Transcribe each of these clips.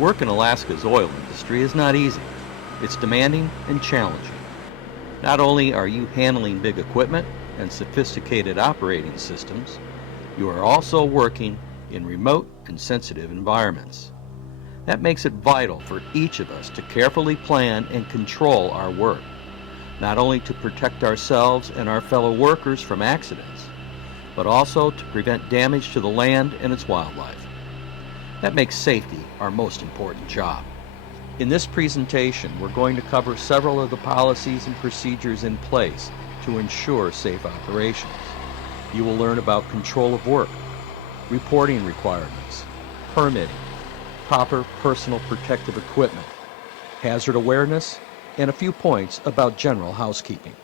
Work in Alaska's oil industry is not easy. It's demanding and challenging. Not only are you handling big equipment and sophisticated operating systems, you are also working in remote and sensitive environments. That makes it vital for each of us to carefully plan and control our work, not only to protect ourselves and our fellow workers from accidents, but also to prevent damage to the land and its wildlife. That makes safety our most important job. In this presentation, we're going to cover several of the policies and procedures in place to ensure safe operations. You will learn about control of work, reporting requirements, permitting, proper personal protective equipment, hazard awareness, and a few points about general housekeeping.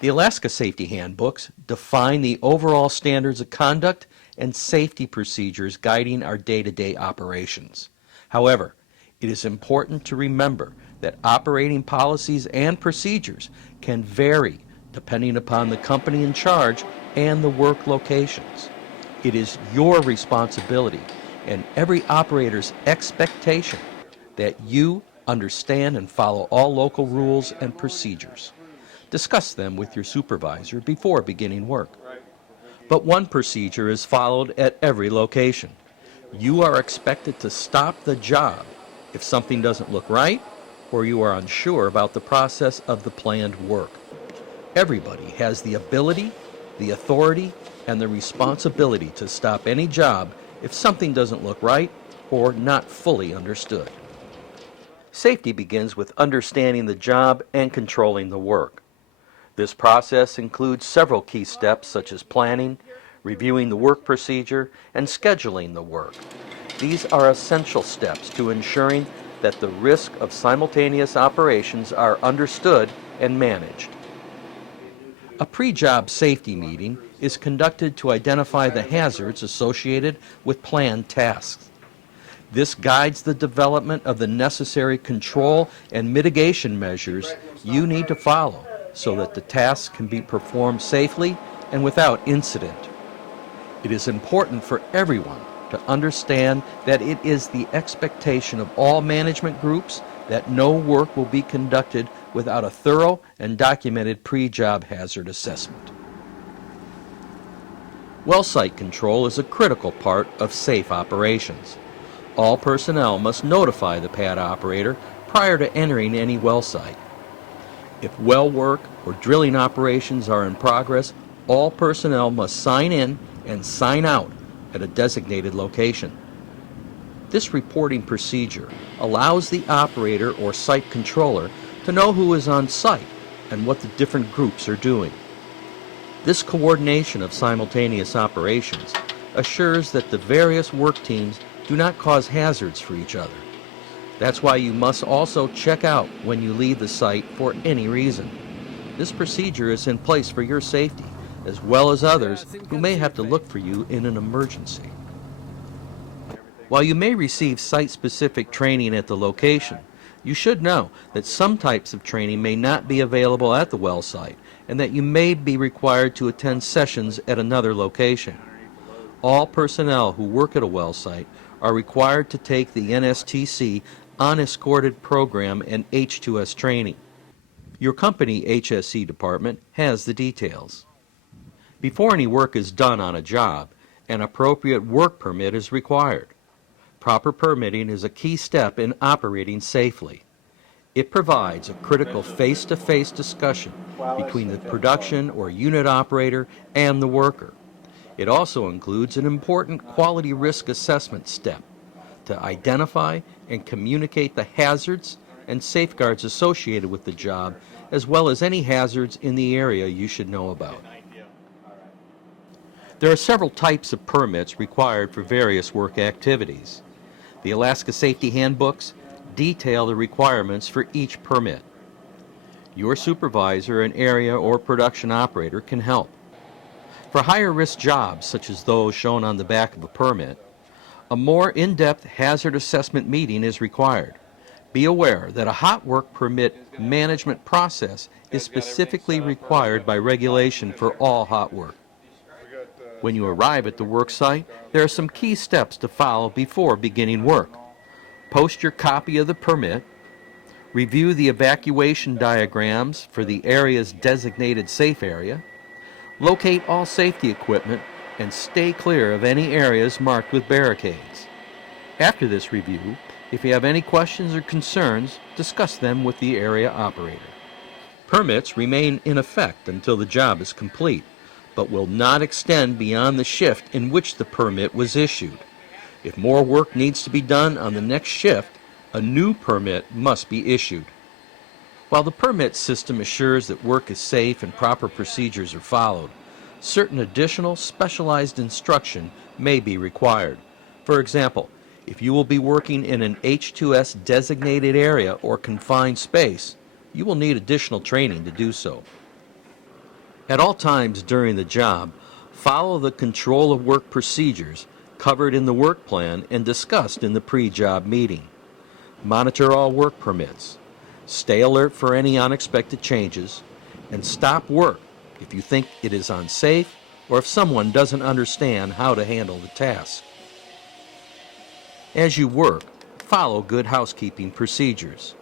The Alaska Safety Handbooks define the overall standards of conduct and safety procedures guiding our day-to-day operations. However, it is important to remember that operating policies and procedures can vary depending upon the company in charge and the work locations. It is your responsibility and every operator's expectation that you understand and follow all local rules and procedures. Discuss them with your supervisor before beginning work. But one procedure is followed at every location. You are expected to stop the job if something doesn't look right or you are unsure about the process of the planned work. Everybody has the ability, the authority, and the responsibility to stop any job if something doesn't look right or not fully understood. Safety begins with understanding the job and controlling the work. This process includes several key steps such as planning, reviewing the work procedure, and scheduling the work. These are essential steps to ensuring that the risk of simultaneous operations are understood and managed. A pre-job safety meeting is conducted to identify the hazards associated with planned tasks. This guides the development of the necessary control and mitigation measures you need to follow so that the tasks can be performed safely and without incident. It is important for everyone to understand that it is the expectation of all management groups that no work will be conducted without a thorough and documented pre-job hazard assessment. Well site control is a critical part of safe operations. All personnel must notify the pad operator prior to entering any well site. If well work or drilling operations are in progress, all personnel must sign in and sign out at a designated location. This reporting procedure allows the operator or site controller to know who is on site and what the different groups are doing. This coordination of simultaneous operations assures that the various work teams do not cause hazards for each other. That's why you must also check out when you leave the site for any reason. This procedure is in place for your safety, as well as others who may have to look for you in an emergency. While you may receive site-specific training at the location, you should know that some types of training may not be available at the well site, and that you may be required to attend sessions at another location. All personnel who work at a well site are required to take the NSTC unescorted program and H2S training. Your company HSE department has the details. Before any work is done on a job, an appropriate work permit is required. Proper permitting is a key step in operating safely. It provides a critical face-to-face discussion between the production or unit operator and the worker. It also includes an important quality risk assessment step to identify and communicate the hazards and safeguards associated with the job, as well as any hazards in the area you should know about. There are several types of permits required for various work activities. The Alaska Safety Handbooks detail the requirements for each permit. Your supervisor, an area or production operator can help. For higher risk jobs, such as those shown on the back of a permit, a more in-depth hazard assessment meeting is required. Be aware that a hot work permit management process is specifically required by regulation for all hot work. When you arrive at the work site, there are some key steps to follow before beginning work. Post your copy of the permit, review the evacuation diagrams for the area's designated safe area, locate all safety equipment, and stay clear of any areas marked with barricades. After this review, if you have any questions or concerns, discuss them with the area operator. Permits remain in effect until the job is complete, but will not extend beyond the shift in which the permit was issued. If more work needs to be done on the next shift, a new permit must be issued. While the permit system assures that work is safe and proper procedures are followed, certain additional specialized instruction may be required. For example, if you will be working in an H2S designated area or confined space, you will need additional training to do so. At all times during the job, follow the control of work procedures covered in the work plan and discussed in the pre-job meeting. Monitor all work permits. Stay alert for any unexpected changes, and stop work if you think it is unsafe or if someone doesn't understand how to handle the task. As you work, follow good housekeeping procedures.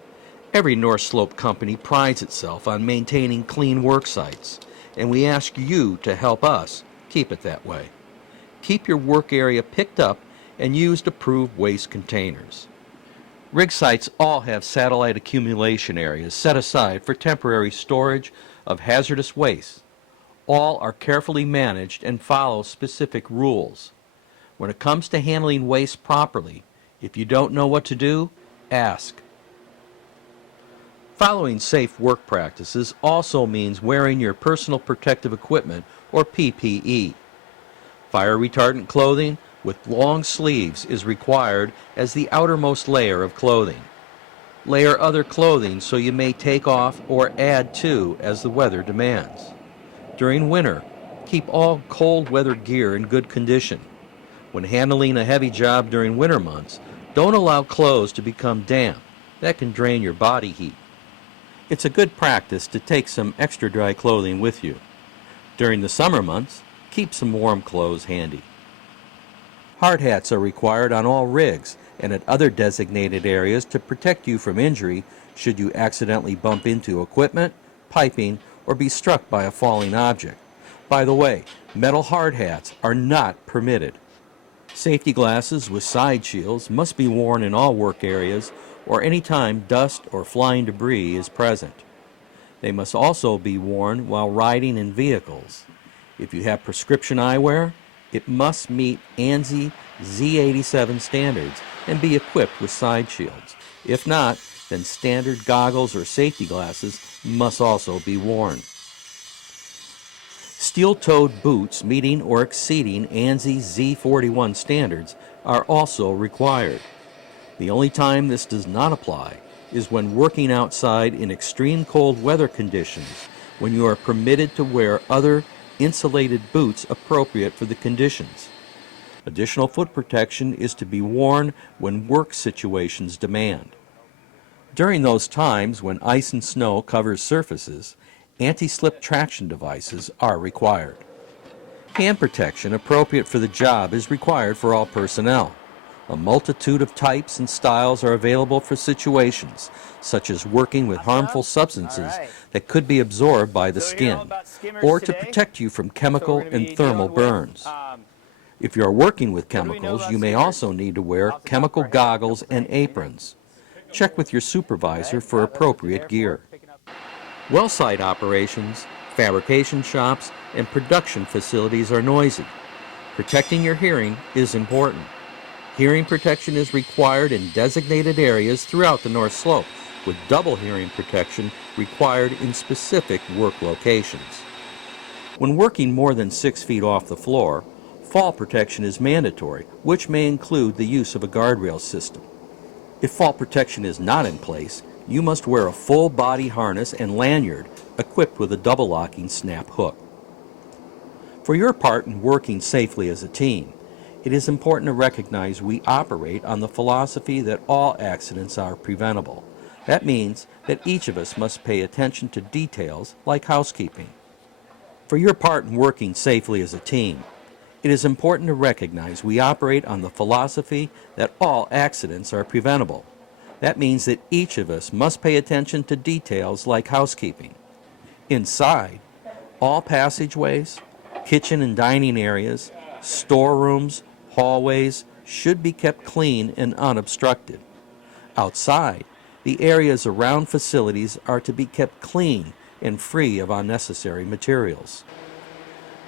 Every North Slope company prides itself on maintaining clean work sites, and we ask you to help us keep it that way. Keep your work area picked up and use approved waste containers. Rig sites all have satellite accumulation areas set aside for temporary storage of hazardous waste. All are carefully managed and follow specific rules. When it comes to handling waste properly, if you don't know what to do, ask. Following safe work practices also means wearing your personal protective equipment, or PPE. Fire retardant clothing with long sleeves is required as the outermost layer of clothing. Layer other clothing so you may take off or add to as the weather demands. During winter, keep all cold weather gear in good condition. When handling a heavy job during winter months, don't allow clothes to become damp. That can drain your body heat. It's a good practice to take some extra dry clothing with you. During the summer months, keep some warm clothes handy. Hard hats are required on all rigs and at other designated areas to protect you from injury should you accidentally bump into equipment, piping, or be struck by a falling object. By the way, metal hard hats are not permitted. Safety glasses with side shields must be worn in all work areas or any time dust or flying debris is present. They must also be worn while riding in vehicles. If you have prescription eyewear, it must meet ANSI Z87 standards and be equipped with side shields. If not, then standard goggles or safety glasses must also be worn. Steel-toed boots meeting or exceeding ANSI Z41 standards are also required. The only time this does not apply is when working outside in extreme cold weather conditions, when you are permitted to wear other insulated boots appropriate for the conditions. Additional foot protection is to be worn when work situations demand. During those times when ice and snow covers surfaces, anti-slip traction devices are required. Hand protection appropriate for the job is required for all personnel. A multitude of types and styles are available for situations, such as working with harmful substances that could be absorbed by the skin, or to protect you from chemical and thermal burns. If you are working with chemicals, you may also need to wear chemical goggles and aprons. Check with your supervisor for appropriate gear. Well site operations, fabrication shops, and production facilities are noisy. Protecting your hearing is important. Hearing protection is required in designated areas throughout the North Slope, with double hearing protection required in specific work locations. When working more than 6 feet off the floor, fall protection is mandatory, which may include the use of a guardrail system. If fall protection is not in place, you must wear a full body harness and lanyard equipped with a double locking snap hook. For your part in working safely as a team, it is important to recognize we operate on the philosophy that all accidents are preventable. That means that each of us must pay attention to details like housekeeping. For your part in working safely as a team, It is important to recognize we operate on the philosophy that all accidents are preventable. That means that each of us must pay attention to details like housekeeping. Inside, all passageways, kitchen and dining areas, storerooms, hallways should be kept clean and unobstructed. Outside, the areas around facilities are to be kept clean and free of unnecessary materials.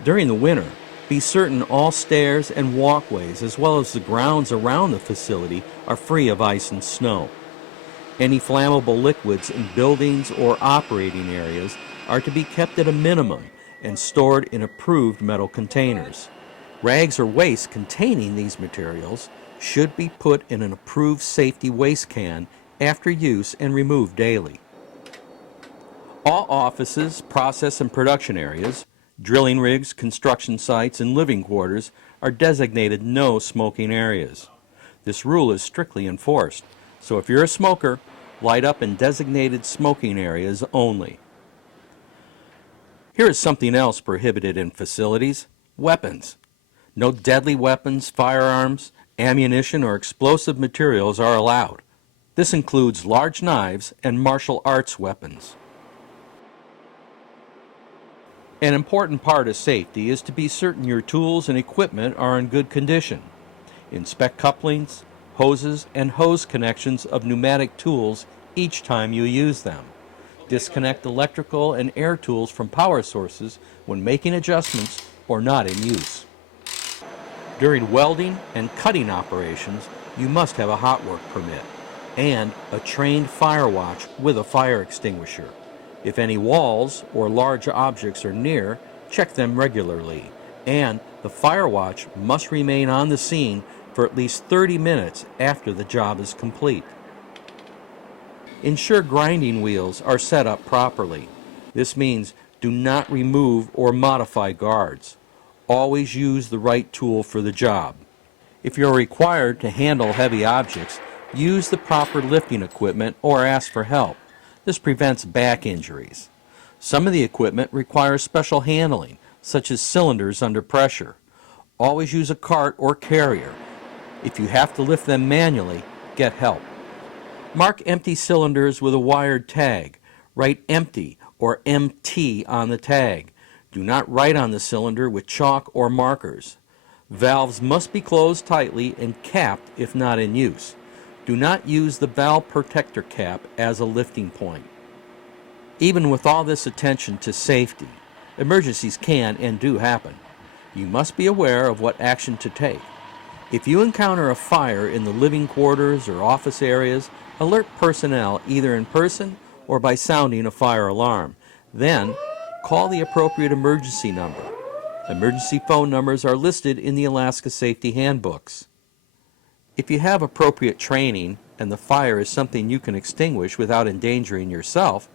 During the winter, be certain all stairs and walkways as well as the grounds around the facility are free of ice and snow. Any flammable liquids in buildings or operating areas are to be kept at a minimum and stored in approved metal containers. Rags or waste containing these materials should be put in an approved safety waste can after use and removed daily. All offices, process and production areas, drilling rigs, construction sites, and living quarters are designated no smoking areas. This rule is strictly enforced, so if you're a smoker, light up in designated smoking areas only. Here is something else prohibited in facilities: weapons. No deadly weapons, firearms, ammunition, or explosive materials are allowed. This includes large knives and martial arts weapons. An important part of safety is to be certain your tools and equipment are in good condition. Inspect couplings, hoses, and hose connections of pneumatic tools each time you use them. Disconnect electrical and air tools from power sources when making adjustments or not in use. During welding and cutting operations, you must have a hot work permit and a trained fire watch with a fire extinguisher. If any walls or large objects are near, check them regularly, and the fire watch must remain on the scene for at least 30 minutes after the job is complete. Ensure grinding wheels are set up properly. This means do not remove or modify guards. Always use the right tool for the job. If you're required to handle heavy objects, use the proper lifting equipment or ask for help. This prevents back injuries. Some of the equipment requires special handling, such as cylinders under pressure. Always use a cart or carrier. If you have to lift them manually, get help. Mark empty cylinders with a wired tag. Write empty or MT on the tag. Do not write on the cylinder with chalk or markers. Valves must be closed tightly and capped if not in use. Do not use the valve protector cap as a lifting point. Even with all this attention to safety, emergencies can and do happen. You must be aware of what action to take. If you encounter a fire in the living quarters or office areas, alert personnel either in person or by sounding a fire alarm. Then, call the appropriate emergency number. Emergency phone numbers are listed in the Alaska Safety Handbooks. If you have appropriate training and the fire is something you can extinguish without endangering yourself,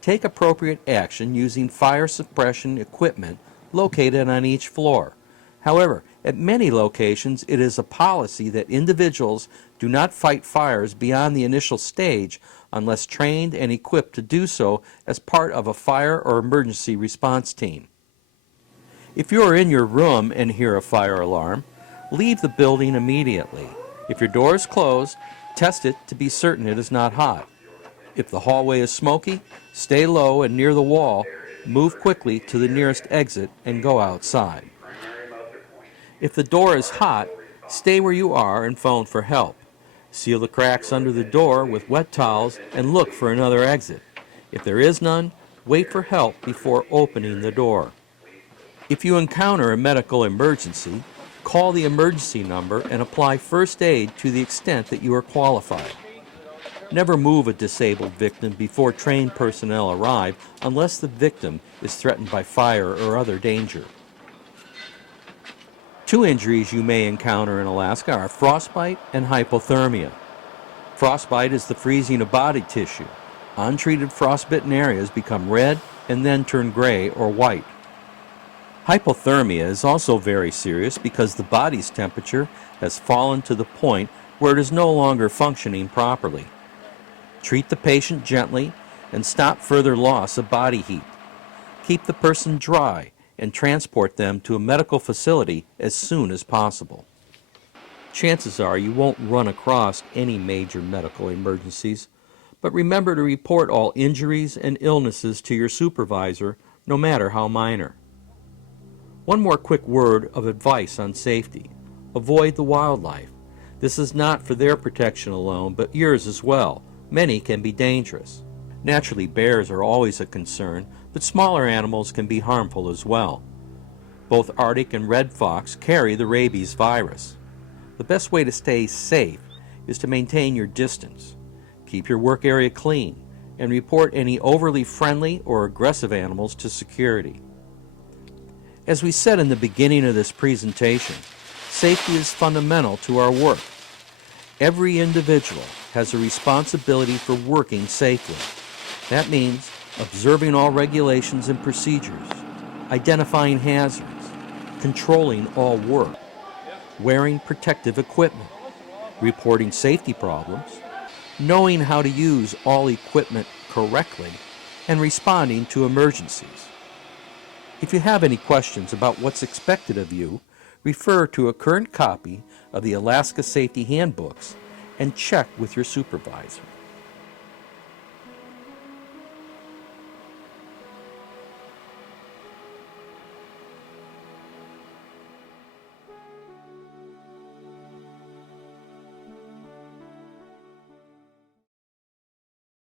take appropriate action using fire suppression equipment located on each floor. However, at many locations it is a policy that individuals do not fight fires beyond the initial stage unless trained and equipped to do so as part of a fire or emergency response team. If you are in your room and hear a fire alarm, leave the building immediately. If your door is closed, test it to be certain it is not hot. If the hallway is smoky, stay low and near the wall, move quickly to the nearest exit and go outside. If the door is hot, stay where you are and phone for help. Seal the cracks under the door with wet towels and look for another exit. If there is none, wait for help before opening the door. If you encounter a medical emergency, call the emergency number and apply first aid to the extent that you are qualified. Never move a disabled victim before trained personnel arrive unless the victim is threatened by fire or other danger. Two injuries you may encounter in Alaska are frostbite and hypothermia. Frostbite is the freezing of body tissue. Untreated frostbitten areas become red and then turn gray or white. Hypothermia is also very serious because the body's temperature has fallen to the point where it is no longer functioning properly. Treat the patient gently and stop further loss of body heat. Keep the person dry and transport them to a medical facility as soon as possible. Chances are you won't run across any major medical emergencies, but remember to report all injuries and illnesses to your supervisor, no matter how minor. One more quick word of advice on safety. Avoid the wildlife. This is not for their protection alone, but yours as well. Many can be dangerous. Naturally, bears are always a concern, but smaller animals can be harmful as well. Both Arctic and red fox carry the rabies virus. The best way to stay safe is to maintain your distance. Keep your work area clean and report any overly friendly or aggressive animals to security. As we said in the beginning of this presentation, safety is fundamental to our work. Every individual has a responsibility for working safely. That means observing all regulations and procedures, identifying hazards, controlling all work, wearing protective equipment, reporting safety problems, knowing how to use all equipment correctly, and responding to emergencies. If you have any questions about what's expected of you, refer to a current copy of the Alaska Safety Handbooks and check with your supervisor.